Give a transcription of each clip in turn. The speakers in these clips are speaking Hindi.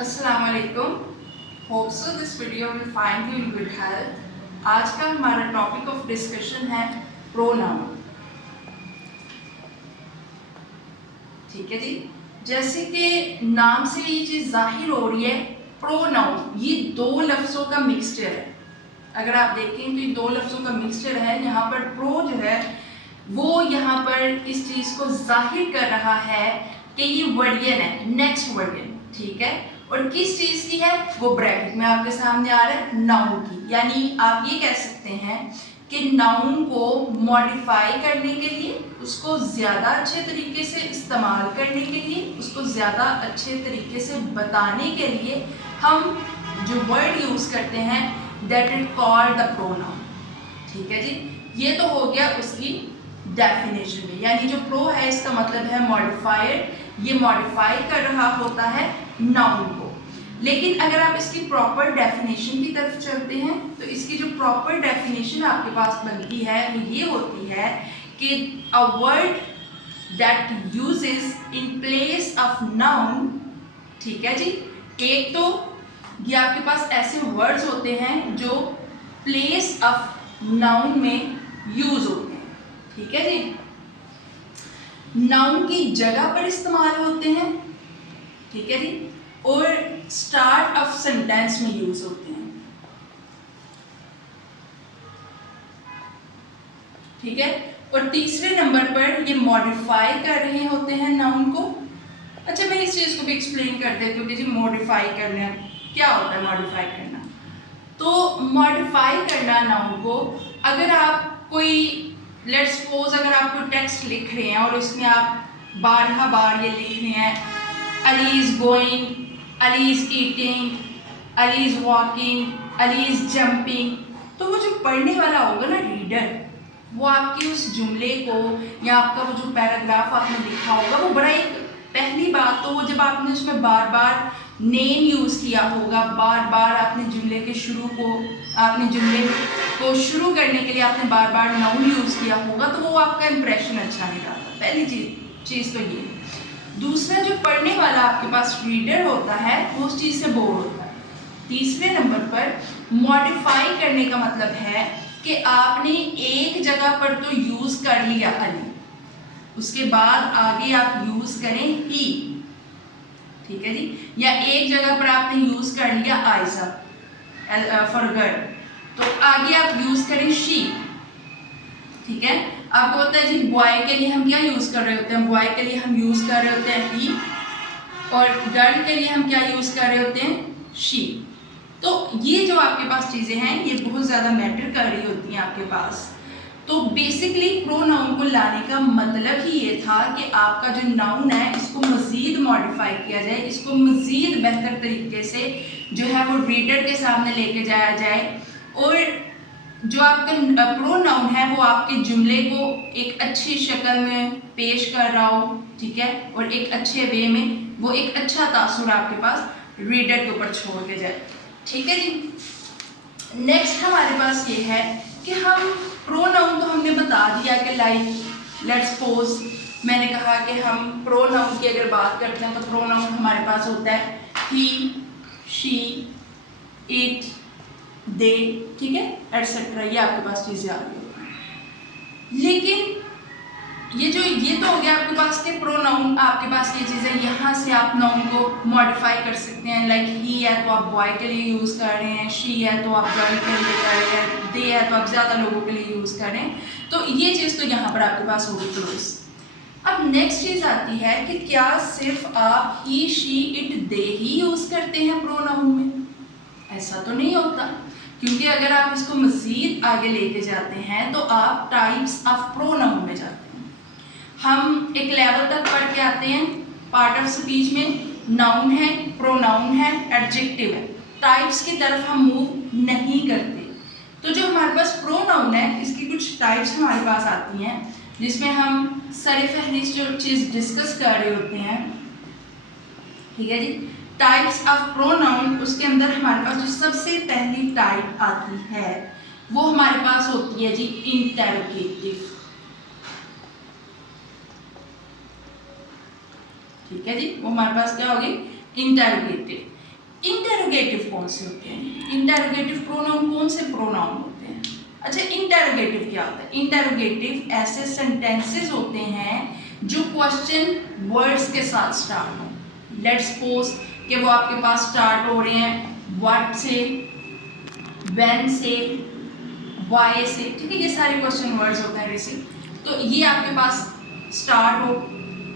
अस्सलामुअलैकुम। Hope so this video will find you in good health. आज का हमारा टॉपिक ऑफ डिस्कशन है प्रोनाउन। ठीक है जी, जैसे कि नाम से ये चीज़ जाहिर हो रही है, प्रोनाउन ये दो लफ्ज़ों का मिक्सचर है। अगर आप देखें तो ये दो लफ्ज़ों का मिक्सचर है। यहाँ पर प्रो जो है वो यहाँ पर इस चीज़ को जाहिर कर रहा है कि ये वर्डियन है, नेक्स्ट वर्डियन। ठीक है, और किस चीज़ की है वो ब्रैकेट में आपके सामने आ रहा है, नाउन की। यानी आप ये कह सकते हैं कि नाउन को मॉडिफाई करने के लिए, उसको ज़्यादा अच्छे तरीके से इस्तेमाल करने के लिए, उसको ज़्यादा अच्छे तरीके से बताने के लिए हम जो वर्ड यूज़ करते हैं that is called the pronoun. ठीक है जी, ये तो हो गया उसकी डेफिनेशन में। यानी जो प्रो है इसका मतलब है मॉडिफायर, ये मॉडिफाई कर रहा होता है नाउन को। लेकिन अगर आप इसकी प्रॉपर डेफिनेशन की तरफ चलते हैं तो इसकी जो प्रॉपर डेफिनेशन आपके पास बनती है वो ये होती है कि a word that uses in place of noun. ठीक है जी, एक तो ये आपके पास ऐसे वर्ड्स होते हैं जो प्लेस ऑफ नाउन में यूज होते हैं। ठीक है जी, नाउन की जगह पर इस्तेमाल होते हैं। ठीक है जी, और स्टार्ट ऑफ सेंटेंस में यूज होते हैं। ठीक है, और तीसरे नंबर पर ये मॉडिफाई कर रहे होते हैं नाउन को। अच्छा, मैं इस चीज को भी एक्सप्लेन कर देती हूँ कि जी मॉडिफाई करना क्या होता है। मॉडिफाई करना तो मॉडिफाई करना नाउन को, अगर आप कोई लेट्स सपोज अगर आप कोई टेक्स्ट लिख रहे हैं और इसमें आप बार ये लिख रहे हैं Ali is going, Ali is eating, Ali is walking, Ali is jumping, तो वो जो पढ़ने वाला होगा ना, रीडर, वो आपके उस जुमले को या आपका वो जो पैराग्राफ आपने लिखा होगा वो बड़ा एक, पहली बात तो वो जब आपने उसमें बार बार नेम यूज़ किया होगा, बार बार आपने जुमले के शुरू को, आपने जुमले को शुरू करने के लिए आपने बार बार नाउन यूज़ किया होगा, तो वो आपका इंप्रेशन अच्छा नहीं डालता। पहली चीज़ तो ये। दूसरा, जो पढ़ने वाला आपके पास रीडर होता है वो उस चीज़ से बोर होता है। तीसरे नंबर पर मॉडिफाई करने का मतलब है कि आपने एक जगह पर तो यूज़ कर लिया अली, उसके बाद आगे आप यूज़ करें ही। ठीक है जी, या एक जगह पर आपने यूज कर लिया आयसा फॉर गर्ल, तो आगे आप यूज करें शी। ठीक है, आपको पता है जी बॉय के लिए हम क्या यूज कर रहे होते हैं, बॉय के लिए हम यूज कर रहे होते हैं ही, और गर्ल के लिए हम क्या यूज कर रहे होते हैं, शी। तो ये जो आपके पास चीजें हैं ये बहुत ज्यादा मैटर कर रही होती हैं आपके पास। तो बेसिकली प्रोनाउन को लाने का मतलब ही ये था कि आपका जो नाउन है इसको मज़ीद मॉडिफाई किया जाए, इसको मज़ीद बेहतर तरीके से जो है वो रीडर के सामने लेके जाया जाए, और जो आपका प्रोनाउन है वो आपके जुमले को एक अच्छी शक्ल में पेश कर रहा हो। ठीक है, और एक अच्छे वे में वो एक अच्छा तासुर आपके पास रीडर के ऊपर छोड़ के जाए। ठीक है जी, नेक्स्ट हमारे पास ये है कि हम प्रोनाउन तो हमने बता दिया कि लाइक लेट्स सपोज मैंने कहा कि हम प्रोनाउन की अगर बात करते हैं तो प्रोनाउन हमारे पास होता है ही, शी, इट, दे। ठीक है, एटसेट्रा, ये आपके पास चीज़ें आ गई। लेकिन ये तो हो गया आपके पास के प्रोनाउन, आपके पास ये चीज़ें, यहाँ से आप नाउन को मॉडिफाई कर सकते हैं। लाइक ही है तो आप बॉय के लिए यूज़ कर रहे हैं, शी है तो आप गर्ल के लिए कर रहे हैं, दे है तो आप ज़्यादा लोगों के लिए यूज़ कर रहे हैं। तो ये चीज़ तो यहाँ पर आपके पास होगी क्लोज। अब नेक्स्ट चीज़ आती है कि क्या सिर्फ आप ही, शी, इट, दे ही यूज़ करते हैं प्रोनाउन में? ऐसा तो नहीं होता, क्योंकि अगर आप इसको मज़ीद आगे लेके जाते हैं तो आप टाइप्स ऑफ प्रोनाउन में जाते हैं। हम एक लेवल तक पढ़ के आते हैं पार्ट ऑफ स्पीच में, नाउन है, प्रोनाउन है, एडजेक्टिव है, टाइप्स की तरफ हम मूव नहीं करते। तो जो हमारे पास प्रोनाउन है इसकी कुछ टाइप्स हमारे पास आती हैं, जिसमें हम सरफहरिस्त जो चीज़ डिस्कस कर रहे होते हैं। ठीक है जी, टाइप्स ऑफ प्रोनाउन, उसके अंदर हमारे पास जो सबसे पहली टाइप आती है वो हमारे पास होती है जी इंटेरोगेटिव। ठीक है जी, वो हमारे पास क्या होगी, इंटेरोगेटिव। इंटेरोगेटिव कौन से होते हैं? इंटेरोगेटिव प्रोनाउन कौन से प्रोनाउन होते हैं? अच्छा, इंटेरोगेटिव क्या होता है? इंटेरोगेटिव ऐसे सेंटेंसेस होते हैं जो क्वेश्चन वर्ड्स के साथ स्टार्ट हो। लेट्स सपोज कि वो आपके पास स्टार्ट हो रहे हैं व्हाट से, व्हेन से, व्हाई से, ठीक है, ये सारे क्वेश्चन वर्ड्स होते हैं वैसे। तो ये आपके पास स्टार्ट हो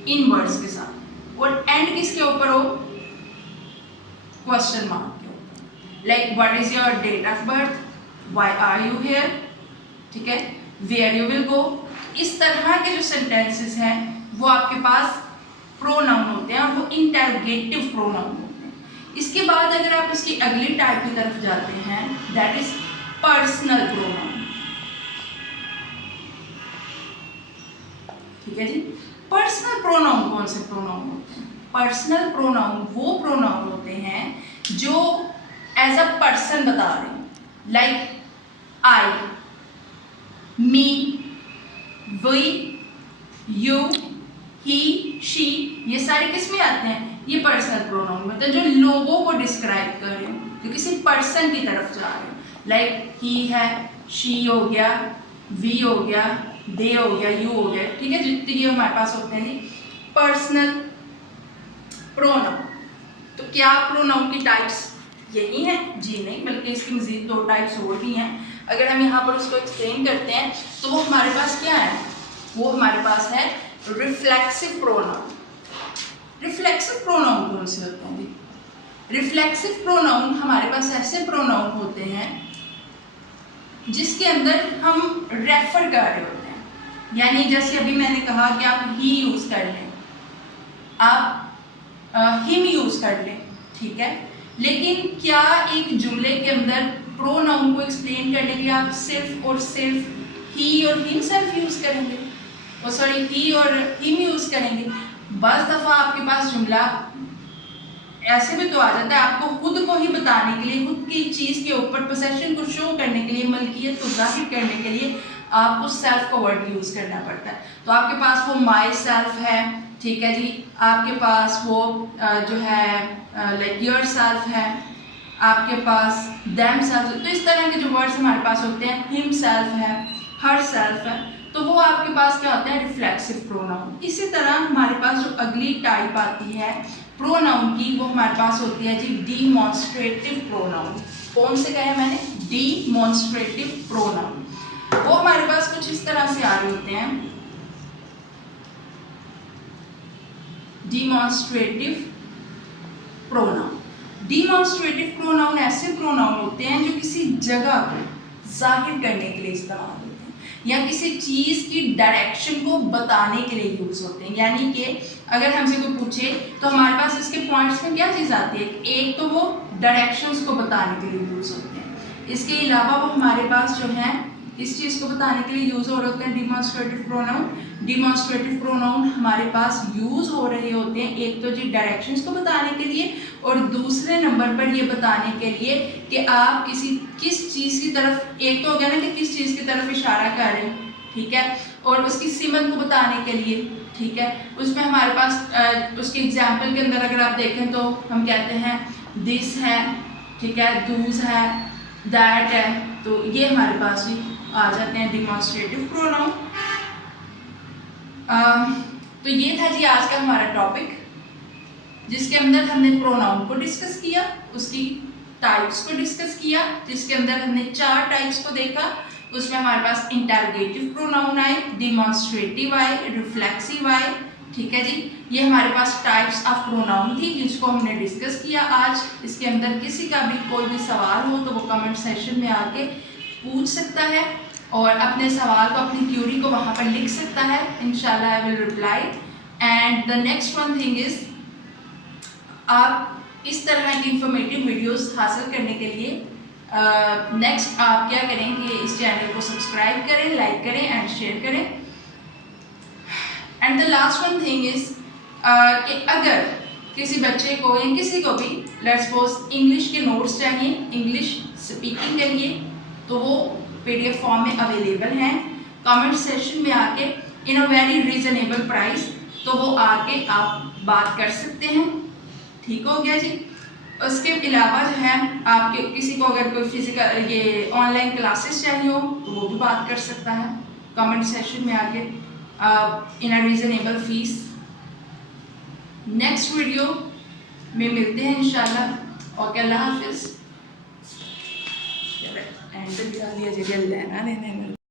इन वर्ड्स के साथ और एंड किसके ऊपर हो? क्वेश्चन मार्क के ऊपर। Like what is your date of birth, why are you here, ठीक है, वेयर यू विल गो। इस तरह के जो सेंटेंसेस हैं वो आपके पास प्रोनाउन होते हैं और वो इंटेरोगेटिव प्रोनाउन होते हैं। इसके बाद अगर आप इसकी अगली टाइप की तरफ जाते हैं, दैट इज पर्सनल प्रोनाउन। ठीक है जी, पर्सनल प्रोनाउन कौन से प्रोनाउन होते हैं? पर्सनल प्रोनाउन वो प्रोनाउन होते हैं जो एज अ पर्सन बता रहे हैं, like I, me, we, you, he, she, ये सारे किस में आते हैं? ये पर्सनल प्रोनाउन होते हैं जो लोगों को डिस्क्राइब कर रहे हैं, जो किसी पर्सन की तरफ जा रहे हैं। लाइक ही है, शी हो गया, वी हो गया, दे हो गया, यू हो गया, ठीक है, जितने ये हमारे पास होते हैं जी पर्सनल प्रोनाउन। तो क्या प्रोनाउन की टाइप्स यही हैं? जी नहीं, बल्कि इसकी मजीद 2 टाइप्स और भी हैं। अगर हम यहाँ पर उसको एक्सप्लेन करते हैं तो वो हमारे पास क्या है? वो हमारे पास है रिफ्लेक्सिव प्रोनाउन। रिफ्लेक्सिव प्रोनाउन कौन से होते हैं जी? रिफ्लेक्सिव प्रोनाउन हमारे पास ऐसे प्रोनाउन होते हैं जिसके अंदर हम रेफर कर रहे होते हैं, यानी जैसे अभी मैंने कहा कि आप ही यूज कर लें, आप हिम यूज कर लें, ठीक है, लेकिन क्या एक जुमले के अंदर प्रोनाउन को एक्सप्लेन करने के लिए आप सिर्फ और सिर्फ ही और हिमसेल्फ यूज करेंगे? सॉरी, ही और हिम यूज करेंगे? बस दफा आपके पास जुमला ऐसे भी तो आ जाता है, आपको खुद को ही बताने के लिए, खुद की चीज के ऊपर पोसेशन को शो करने के लिए, मलकियत को जाहिर करने के लिए आपको सेल्फ का वर्ड यूज करना पड़ता है। तो आपके पास वो माई सेल्फ है, ठीक है जी, आपके पास वो जो है लाइक योर सेल्फ है, आपके पास देम सेल्फ। तो इस तरह के जो वर्ड्स हमारे पास होते हैं, हिम सेल्फ है, हर सेल्फ है, तो वो आपके पास क्या होता है? Reflexive pronoun. इसी तरह हमारे पास जो अगली टाइप आती है प्रोनाउन की, वो हमारे पास होती है जी डिमॉन्स्ट्रेटिव प्रोनाउन। कौन से कहे मैंने? Demonstrative pronoun. वो हमारे पास कुछ इस तरह से आ रहे होते हैं, डिमॉन्स्ट्रेटिव प्रोनाउन। डिमॉन्स्ट्रेटिव प्रोनाउन ऐसे प्रोनाउन होते हैं जो किसी जगह को जाहिर करने के लिए इस्तेमाल होते हैं या किसी चीज़ की डायरेक्शन को बताने के लिए यूज होते हैं। यानी कि अगर हमसे कोई पूछे तो हमारे पास इसके पॉइंट्स में क्या चीज़ आती है? एक तो वो डायरेक्शंस को बताने के लिए यूज होते हैं, इसके अलावा वो हमारे पास जो है इस चीज़ को बताने के लिए यूज हो रहे होते हैं डिमॉन्स्ट्रेटिव प्रोनाउन। डिमॉन्स्ट्रेटिव प्रोनाउन हमारे पास यूज हो रहे होते हैं एक तो जी डायरेक्शंस को बताने के लिए और दूसरे नंबर पर ये बताने के लिए कि आप किस चीज़ की तरफ, एक तो हो गया ना कि किस चीज़ की तरफ इशारा कर रहे हैं, ठीक है, और उसकी सिमत को बताने के लिए, ठीक है। उसमें हमारे पास उसके एग्जाम्पल के अंदर अगर आप देखें तो हम कहते हैं दिस है, ठीक है, दूज है, दैट है, तो ये हमारे पास भी आ जाते हैं डिमॉन्स्ट्रेटिव प्रोनाउन। तो ये था जी आज का हमारा टॉपिक, जिसके अंदर हमने प्रोनाउन को डिस्कस किया, उसकी टाइप्स को डिस्कस किया, जिसके अंदर हमने 4 टाइप्स को देखा। उसमें हमारे पास इंटरोगेटिव प्रोनाउन आए, डिमॉन्स्ट्रेटिव आए, रिफ्लेक्सिव आए, ठीक है जी। ये हमारे पास टाइप्स ऑफ प्रोनाउन थी जिसको हमने डिस्कस किया आज। इसके अंदर किसी का भी कोई भी सवाल हो तो वो कमेंट सेक्शन में आके पूछ सकता है और अपने सवाल को, अपनी क्यूरी को वहाँ पर लिख सकता है। इंशाल्लाह I will reply. And the next one thing is, आप इस तरह की इंफॉर्मेटिव वीडियोस हासिल करने के लिए नेक्स्ट आप क्या करें कि इस चैनल को सब्सक्राइब करें, लाइक करें एंड शेयर करें। And the last one thing is कि अगर किसी बच्चे को या किसी को भी लेट्स सपोज इंग्लिश के नोट्स चाहिए इंग्लिश स्पीकिंग के लिए, तो वो PDF फॉर्म में अवेलेबल हैं। कमेंट सेक्शन में आके in a very reasonable price, तो वो आके आप बात कर सकते हैं। ठीक हो गया जी। उसके अलावा जो है आपके किसी को अगर कोई फिजिकल ये ऑनलाइन क्लासेस चाहिए हो तो वो भी बात कर सकता है कमेंट सेक्शन में आके in a reasonable fees. Next video में मिलते हैं इंशाल्लाह। ओके, अल्लाह हाफिज़। एंड भी डाल दिया जगह लेना देने में।